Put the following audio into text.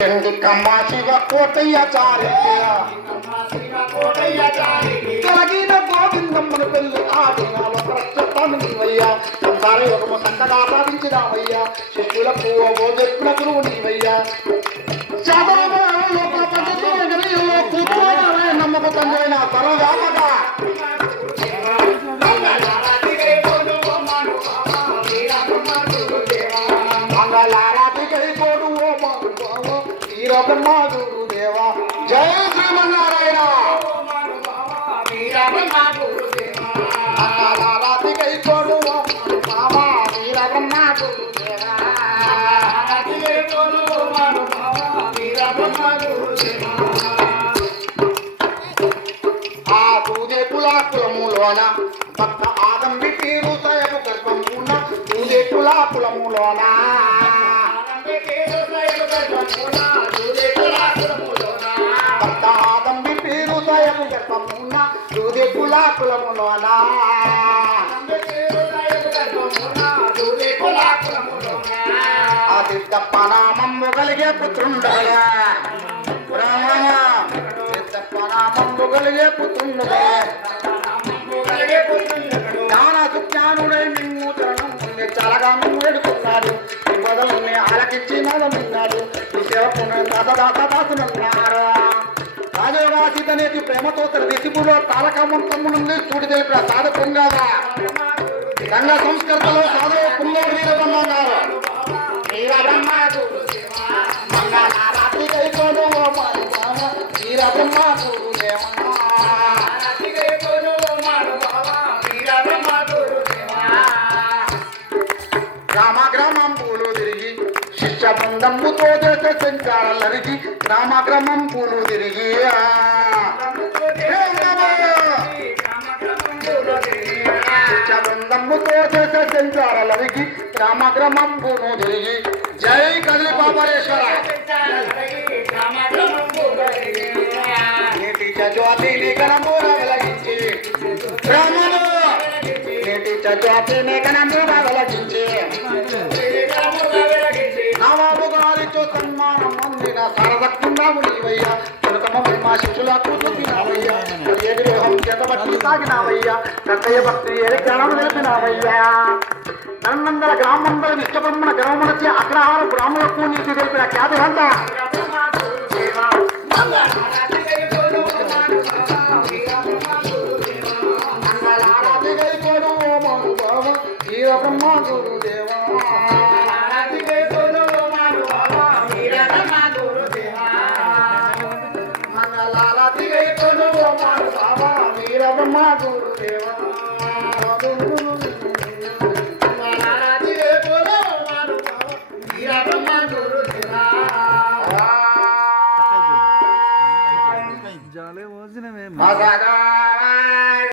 కమ్మ శివ కోటయ్యాచారి కలిగిన గోవిందమ్మను పెళ్లి ఆడినాల ప్రశ్నయ్యా సంసార యోగము సంతగా సాధించినావయ్యా శిష్యులకు ఓజెప్పుల గురువు నీవయ్యా నమ్మకు తండ్రైన సర్వవ్యాపక గురుదేవా జయ శ్రీమన్నారాయణ ఆ తూదే కులాకులములోన భక్త ఆదంబి తీరు సయపు గర్భమున తూదే కులాకులములోన భక్త ఆదంబి తీరు సయపు గర్భమున తూదే కులాకులములోన ఆదిత్య పనామమ్ము కలిగే పుత్రుండగా పనామమ్ము కలిగే పుత్రుండగా జ్ఞాన సుజ్ఞానుడై మిమ్ము చరణం ముందే చాలగా మిమ్ము ఎడుతున్నాడు ఈ బదుల్ని ఆలకించి నలున్నాడు ఈ సేవకును దాసదాసదాసునున్నారు రాజవాసితనేటి ప్రేమతో తన దిశిపులో తారకమంతము నుండి చూడి తెలిపిన సాధకుంగాదా గంగా సంస్కృతలో సాధవ పుల్లూరు వీరబ్రహ్మన్నారు గ్రామ గ్రామం పూలు తిరిగి శిష్య బృందముతో దేశ సంచారాలరిగి గ్రామ గ్రామం పూలు తిరిగి శిష్య బృందముతో దేశ సంచారాలరిగి గ్రామ గ్రామం పూలు తిరిగి జై కదిలి బాబరేశ్వర జ్యోతిని కనమూర వెలగించి బ్రహ్మను జ్యోతిని కనమూర వెలగించి నవాబుగారితో సన్మానం అందిన సరదక్కుండాము నీవయ్యా కనుకమ్మ మా శిష్యులకు చూపినావయ్యా ఏ విరోహం చేతబట్టి సాగినావయ్యా కర్తయ్య భక్తి ఏ జ్ఞానం తెలిపినావయ్యా నన్నందర గ్రామందర విశ్వబ్రహ్మణ గ్రామమునొచ్చి అగ్రహార బ్రాహ్మణులకు నీతి తెలిపిన ఖ్యాతి అంత బ్రహ్మ గురుదేవా మంగళారతి బాబా వీర బ్రహ్మ గురుదేవా జాలే మోసినమే మగ